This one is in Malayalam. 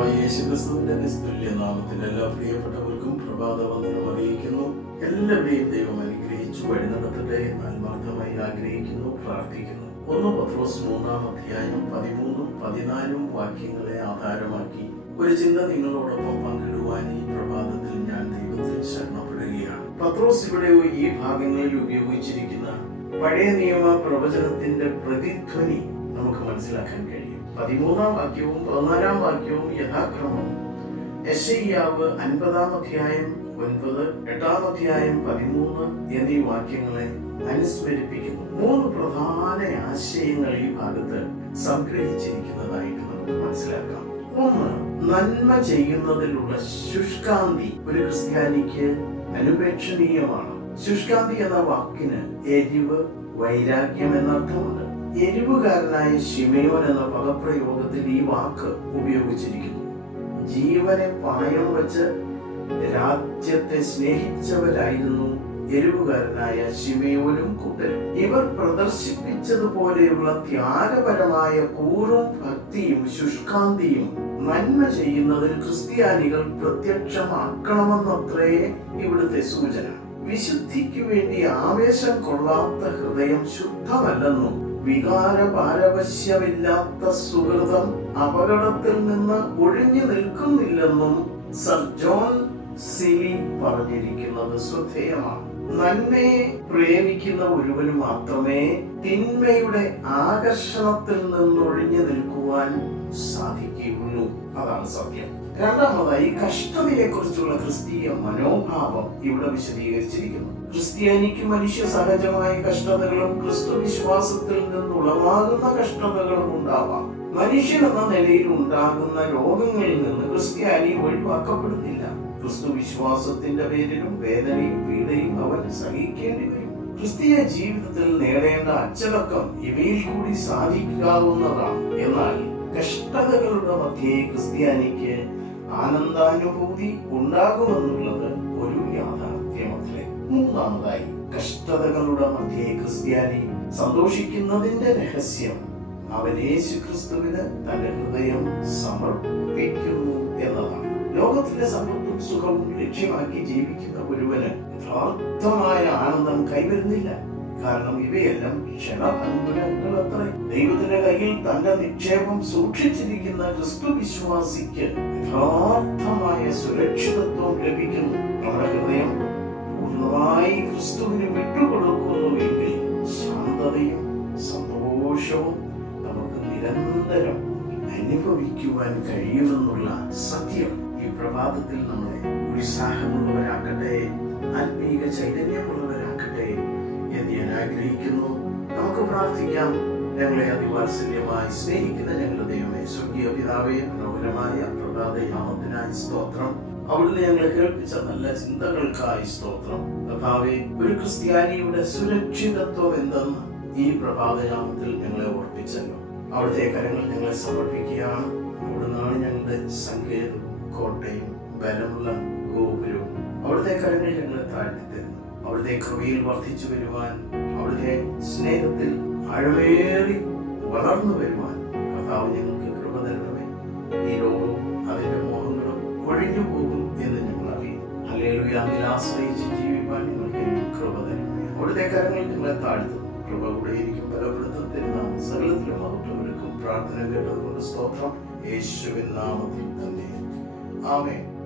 കർത്താവായ യേശുക്രിസ്തുവിന്റെ നിസ്തുല്യ എല്ലാ പ്രിയപ്പെട്ടവർക്കും പ്രഭാത വന്ദനം അറിയിക്കുന്നു. എല്ലാവരെയും ദൈവം അനുഗ്രഹിച്ചു വഴി നടത്തട്ടെ ആത്മാർത്ഥമായി ആഗ്രഹിക്കുന്നു പ്രാർത്ഥിക്കുന്നു. ഒന്ന് പത്രോസ് മൂന്നാം അധ്യായം പതിമൂന്നും പതിനാലും വാക്യങ്ങളെ ആധാരമാക്കി. ഒരു ചിന്ത നിങ്ങളോടൊപ്പം പങ്കിടുവാൻ ഈ പ്രഭാതത്തിൽ ഞാൻ ദൈവത്തിൽ ശരണപ്പെടുകയാണ്. പത്രോസ് ഇവിടെ ഈ ഭാഗങ്ങളിൽ ഉപയോഗിച്ചിരിക്കുന്ന പഴയ നിയമ പ്രവചനത്തിന്റെ പ്രതിധ്വനി നമുക്ക് മനസ്സിലാക്കാൻ കഴിയും. പതിമൂന്നാം വാക്യവും പതിനാലാം വാക്യവും യഥാക്രമം. യശയ്യാവ് അൻപതാം അധ്യായം ഒൻപത് എട്ടാം അധ്യായം പതിമൂന്ന് എന്നീ വാക്യങ്ങളെ അനുസ്മരിപ്പിക്കുന്നു. മൂന്ന് പ്രധാന ആശയങ്ങൾ ഈ ഭാഗത്ത് സംഗ്രഹിച്ചിരിക്കുന്നതായിട്ട് നമുക്ക് മനസ്സിലാക്കാം. ഒന്ന് നന്മ ചെയ്യുന്നതിലുള്ള ശുഷ്കാന്തി ഒരു ക്രിസ്ത്യാനിക്ക് അനുപേക്ഷണീയമാണ്. ശുഷ്കാന്തി എന്ന വാക്കിന് എരിവ് വൈരാഗ്യം എന്നർത്ഥമുണ്ട്. എരിവുകാരനായ ശിമയോൻ എന്ന പദപ്രയോഗത്തിൽ ഈ വാക്ക് ഉപയോഗിച്ചിരിക്കുന്നു. ജീവനെ പായം വച്ച് രാജ്യത്തെ സ്നേഹിച്ചവരായിരുന്നു എരിവുകാരനായ ശിമയോനും കൂട്ടരും ഇവർ പ്രദർശിപ്പിച്ചതുപോലെയുള്ള ത്യാഗപരമായ കൂറും ഭക്തിയും ശുഷ്കാന്തിയും നന്മ ചെയ്യുന്നതിൽ ക്രിസ്ത്യാനികൾ പ്രത്യക്ഷമാക്കണമെന്നത്രേ ഇവിടുത്തെ സൂചന. വിശുദ്ധിക്ക് വേണ്ടി ആവേശം കൊള്ളാത്ത ഹൃദയം ശുദ്ധമല്ലെന്നും വികാര പാരവശ്യമില്ലാത്ത സുഹൃതം അപകടത്തിൽ നിന്ന് ഒഴിഞ്ഞു നിൽക്കുന്നില്ലെന്നും സർ ജോൺ സിലി പറഞ്ഞിരിക്കുന്നത് ശ്രദ്ധേയമാണ്. നന്മയെ പ്രേമിക്കുന്ന ഒരുവന് മാത്രമേ തിന്മയുടെ ആകർഷണത്തിൽ നിന്നൊഴിഞ്ഞു നിൽക്കുവാൻ സാധിക്കുകയുള്ളൂ. അതാണ് സത്യം. രണ്ടാമതായി കഷ്ടതയെ കുറിച്ചുള്ള ക്രിസ്തീയ മനോഭാവം ഇവിടെ വിശദീകരിച്ചിരിക്കുന്നു. ക്രിസ്ത്യാനിക്ക് മനുഷ്യ സഹജമായ കഷ്ടതകളും ക്രിസ്തു വിശ്വാസത്തിൽ നിന്നുളവാകുന്ന കഷ്ടതകളും ഉണ്ടാവാം. മനുഷ്യൻ എന്ന നിലയിൽ ഉണ്ടാകുന്ന രോഗങ്ങളിൽ നിന്ന് ക്രിസ്ത്യാനി ഒഴിവാക്കപ്പെടുന്നില്ല. ക്രിസ്തു വിശ്വാസത്തിന്റെ പേരിലും വേദനയും പീഡയും അവൻ സഹിക്കേണ്ടി വരും. ക്രിസ്തീയ ജീവിതത്തിൽ നേടേണ്ട അച്ചടക്കം ഇവയിൽ കൂടി സാധിക്കാവുന്നതാണ്. എന്നാൽ കഷ്ടതകളുടെ മധ്യേ ക്രിസ്ത്യാനിക്ക് ആനന്ദാനുഭൂതി ഉണ്ടാകുമെന്നുള്ളത് ഒരു യാഥാർത്ഥ്യമത്രേ. മൂന്നാമതായി കഷ്ടതകളുടെ മധ്യേ ക്രിസ്ത്യാനി സന്തോഷിക്കുന്നതിന്റെ രഹസ്യം അവൻ യേശു ക്രിസ്തുവിന് തന്റെ ഹൃദയം സമർപ്പിക്കുന്നു എന്നതാണ്. ലോകത്തിലെ സമ്പത്തും സുഖവും ലക്ഷ്യമാക്കി ജീവിക്കുന്ന ഒരുവന് യഥാർത്ഥമായ ആനന്ദം കൈവരുന്നില്ല. കാരണം ഇവയെല്ലാം ക്ഷണഭംഗുരങ്ങൾ അത്ര. ദൈവത്തിന്റെ കയ്യിൽ തന്റെ നിക്ഷേപം സൂക്ഷിച്ചിരിക്കുന്ന ക്രിസ്തു വിശ്വാസിക്ക് യഥാർത്ഥമായ സുരക്ഷിതത്വം ലഭിക്കുന്നു. നമ്മുടെ ഹൃദയം പൂർണമായി ക്രിസ്തുവിന് വിട്ടുകൊടുക്കുന്നുവെങ്കിൽ ശാന്തതയും സന്തോഷവും നമുക്ക് നിരന്തരം അനുഭവിക്കുവാൻ കഴിയുമെന്നുള്ള സത്യം. ഈ പ്രഭാതത്തിൽ നമ്മളെ ഉത്സാഹമുള്ളവരാക്കട്ടെ ആത്മീക ചൈതന്യമുള്ളവരാക്കട്ടെ എന്ന് ഞാൻ ആഗ്രഹിക്കുന്നു. നമുക്ക് പ്രാർത്ഥിക്കാം. ഞങ്ങളെ അതിവാത്സല്യമായി സ്നേഹിക്കുന്ന ഞങ്ങളുടെ ദൈവമേ സ്വർഗീയ പിതാവേ മനോഹരമായ പ്രഭാതയാമത്തിനായി സ്തോത്രം. അവിടുന്ന് ഞങ്ങളെ കേൾപ്പിച്ച നല്ല ചിന്തകൾക്കായി സ്തോത്രം. കഥാവെ ഒരു ക്രിസ്ത്യാനിയുടെ സുരക്ഷിതത്വം എന്തെന്ന് ഈ പ്രഭാതയാമത്തിൽ ഞങ്ങളെ ഓർപ്പിച്ചല്ലോ. അവിടുത്തെ കരങ്ങൾ ഞങ്ങളെ സമർപ്പിക്കുകയാണ്. അവിടുന്നാണ് ഞങ്ങളുടെ സങ്കേതവും കോട്ടയും ബലമുള്ള ഗോപുരവും അവിടുത്തെ കരങ്ങൾ ഞങ്ങളെ താഴ്ത്തി തരുന്നു. അവിടുത്തെ കൃപയിൽ വർദ്ധിച്ചു വരുവാൻ അവിടുത്തെ സ്നേഹത്തിൽ അഴവേറി വളർന്നു വരുവാൻ കർത്താവ് ഞങ്ങൾക്ക് കൃപ തരണമേ. ഈ ലോകവും അതിന്റെ മോഹങ്ങളും ഒഴിഞ്ഞു പോകും എന്ന് ഞങ്ങൾ അറിയും അല്ലെങ്കിൽ അതിൽ ആശ്രയിച്ച് ജീവിക്കാൻ ഞങ്ങൾക്ക് കൃപ തരണമേ. അവിടുത്തെ കരങ്ങൾ ഞങ്ങളെ താഴ്ത്തുന്നു. കൃപ കൂടെയിരിക്കും ബലപ്പെടുത്തും തരുന്ന സകലത്തിലും അവർക്ക് പ്രാർത്ഥന കേട്ടതുകൊണ്ട് സ്തോത്രം. യേശുവിൻ നാമത്തിൽ തന്നെ. Amen.